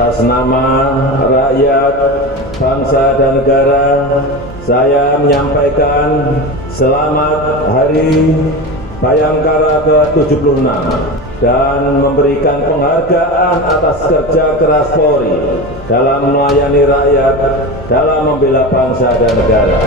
Atas nama rakyat, bangsa dan negara, saya menyampaikan selamat Hari Bayangkara ke-76 dan memberikan penghargaan atas kerja keras Polri dalam melayani rakyat, dalam membela bangsa dan negara.